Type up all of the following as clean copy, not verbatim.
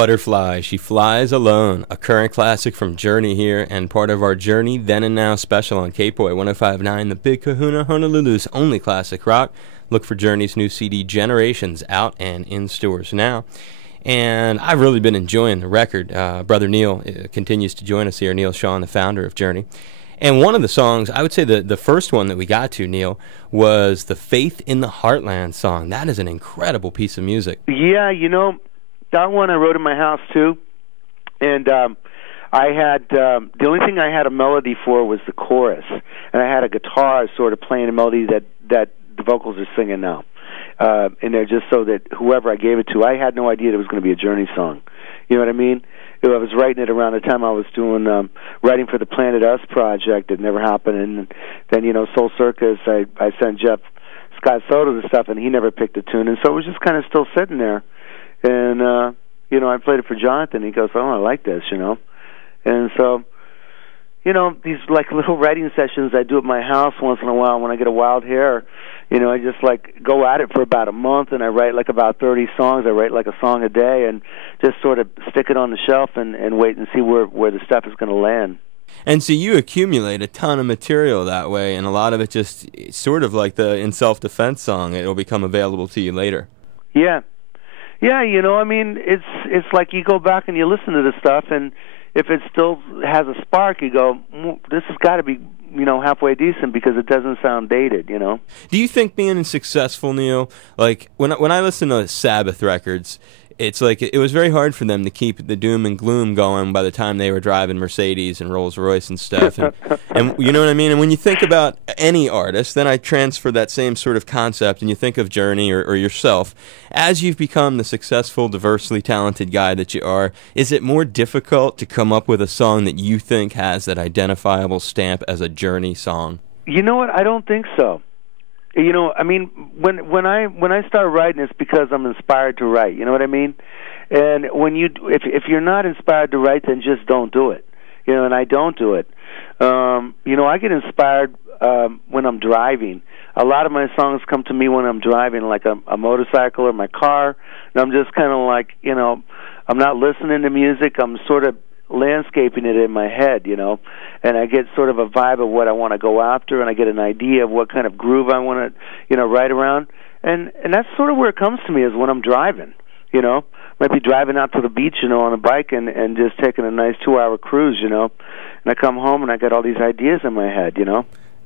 Butterfly, She Flies Alone, a current classic from Journey here, and part of our Journey Then and Now special on K-Boy 105.9, the Big Kahuna, Honolulu's only classic rock. Look for Journey's new CD, Generations, out and in stores now. And I've really been enjoying the record. Brother Neal continues to join us here, Neal Schon, the founder of Journey. And one of the songs, I would say the first one that we got to, Neal, was the Faith in the Heartland song. That is an incredible piece of music. Yeah, you know, that one I wrote in my house too, and I had the only thing I had a melody for was the chorus, and I had a guitar sort of playing a melody that the vocals are singing now, and they're just so that whoever I gave it to, I had no idea it was going to be a Journey song. You know what I mean? I was writing it around the time I was doing writing for the Planet Us project. It never happened, and then Soul Circus. I sent Jeff Scott Soto the stuff, and he never picked a tune, and so it was just kind of still sitting there. And, I played it for Jonathan. He goes, oh, I like this, And so, these like little writing sessions I do at my house once in a while when I get a wild hair, I just like go at it for about a month, and I write like about 30 songs. I write like a song a day and just sort of stick it on the shelf and wait and see where the stuff is going to land. And so you accumulate a ton of material that way, and a lot of it just sort of like the In Self-Defense song. It'll become available to you later. Yeah. Yeah, it's like you go back and you listen to the stuff, and if it still has a spark, you go, this has got to be, halfway decent because it doesn't sound dated, Do you think being successful, Neal, like when I listen to Sabbath records, it's like it was very hard for them to keep the doom and gloom going by the time they were driving Mercedes and Rolls Royce and stuff. And you know what I mean? And when you think about any artist, then I transfer that same sort of concept and you think of Journey or yourself. As you've become the successful, diversely talented guy that you are, is it more difficult to come up with a song that you think has that identifiable stamp as a Journey song? You know what? I don't think so. When I start writing, it's because I'm inspired to write. You know what I mean? And if you're not inspired to write, then just don't do it. And I don't do it. I get inspired when I'm driving. A lot of my songs come to me when I'm driving, like a motorcycle or my car. And I'm just kind of like, I'm not listening to music. I'm sort of landscaping it in my head, and I get sort of a vibe of what I want to go after, and I get an idea of what kind of groove I want to, write around, and that's sort of where it comes to me is when I'm driving, might be driving out to the beach, on a bike and just taking a nice 2-hour cruise, and I come home and I got all these ideas in my head,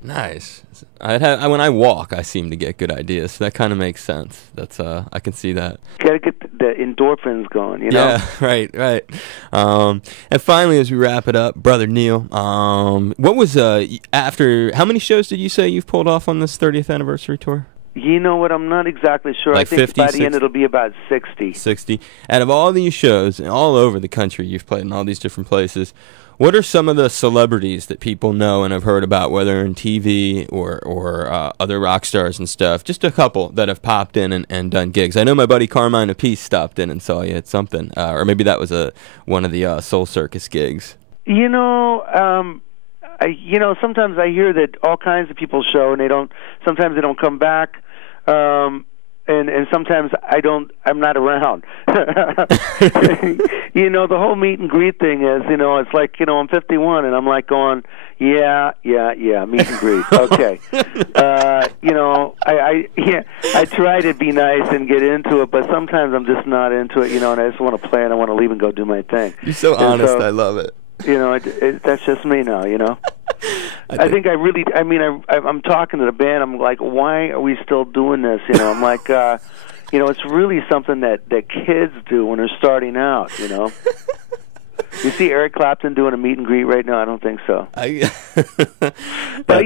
Nice. When I walk, I seem to get good ideas. So that kind of makes sense. That's I can see that. You gotta get the endorphins going, Yeah, right. And finally, as we wrap it up, Brother Neal, what was after? How many shows did you say you've pulled off on this 30th anniversary tour? You know what? I'm not exactly sure. Like I think 50, by 60? the end it'll be about 60. 60. Out of all these shows, all over the country, you've played in all these different places. What are some of the celebrities that people know and have heard about, whether in TV or other rock stars and stuff? Just a couple that have popped in and done gigs. I know my buddy Carmine Appice stopped in and saw you at something, or maybe that was one of the Soul Circus gigs. Sometimes I hear that all kinds of people show and sometimes they don't come back. And sometimes I'm not around. The whole meet and greet thing is, it's like, I'm 51 and I'm like going, yeah, meet and greet. Okay. I try to be nice and get into it, but sometimes I'm just not into it, and I just want to play and I want to leave and go do my thing. You're so honest. I love it. That's just me now, I think I'm talking to the band. I'm like, why are we still doing this? I'm like, it's really something that kids do when they're starting out, You see Eric Clapton doing a meet and greet right now? I don't think so. But,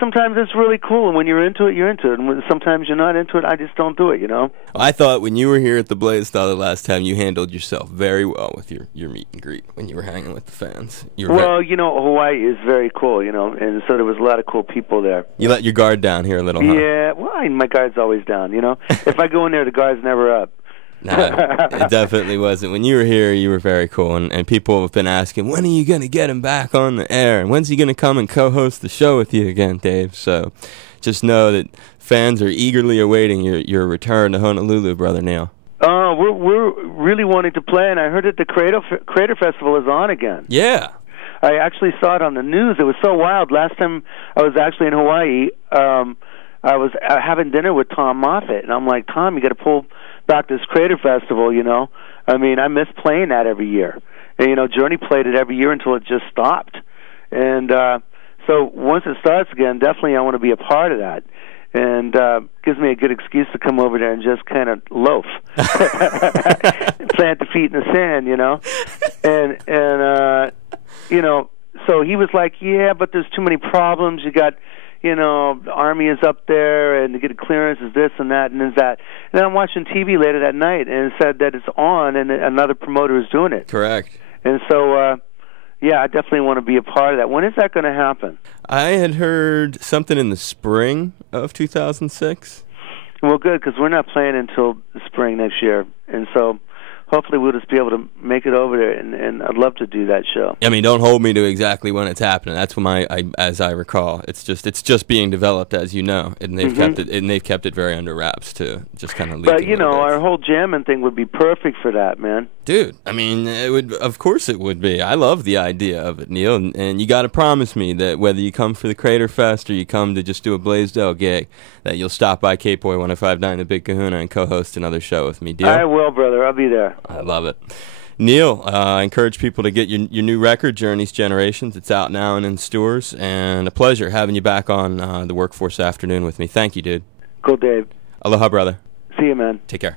sometimes it's really cool, and when you're into it, you're into it. And when sometimes you're not into it, I just don't do it, I thought when you were here at the Blaze the last time, you handled yourself very well with your meet and greet when you were hanging with the fans. Hawaii is very cool, and so there was a lot of cool people there. You let your guard down here a little, huh? Yeah, my guard's always down, If I go in there, the guard's never up. No, it definitely wasn't. When you were here, you were very cool, and people have been asking, when are you going to get him back on the air, and when's he going to come and co-host the show with you again, Dave? So just know that fans are eagerly awaiting your return to Honolulu, Brother Neal. We're really wanting to play, and I heard that the Crater Festival is on again. Yeah. I actually saw it on the news. It was so wild. Last time I was actually in Hawaii, I was having dinner with Tom Moffat, and I'm like, Tom, you got to pull back this Crater Festival, you know? I mean, I miss playing that every year. And, you know, Journey played it every year until it just stopped. And so once it starts again, definitely I want to be a part of that. And gives me a good excuse to come over there and just kind of loaf, plant the feet in the sand, you know. And you know, so he was like, yeah, but there's too many problems. You got, you know, the Army is up there, and to get a clearance is this and that and is that. And then I'm watching TV later that night, and it said that it's on, and another promoter is doing it. Correct. And so, yeah, I definitely want to be a part of that. When is that going to happen? I had heard something in the spring of 2006. Well, good, because we're not playing until the spring next year. And so hopefully we'll just be able to make it over there, and I'd love to do that show. I mean, don't hold me to exactly when it's happening. That's when as I recall, it's just being developed, as you know, and they've kept it very under wraps too. Just kind of. But you know, our whole jamming thing would be perfect for that, man. Dude, I mean, it would. Of course, it would be. I love the idea of it, Neal, and you got to promise me that whether you come for the Crater Fest or you come to just do a Blaisdell gig, that you'll stop by Cape Boy 1059 the Big Kahuna and co-host another show with me. Deal? I will, brother. I'll be there. I love it. Neal, I encourage people to get your new record, Journey's Generations. It's out now and in stores, and a pleasure having you back on the Workforce Afternoon with me. Thank you, dude. Cool, Dave. Aloha, brother. See you, man. Take care.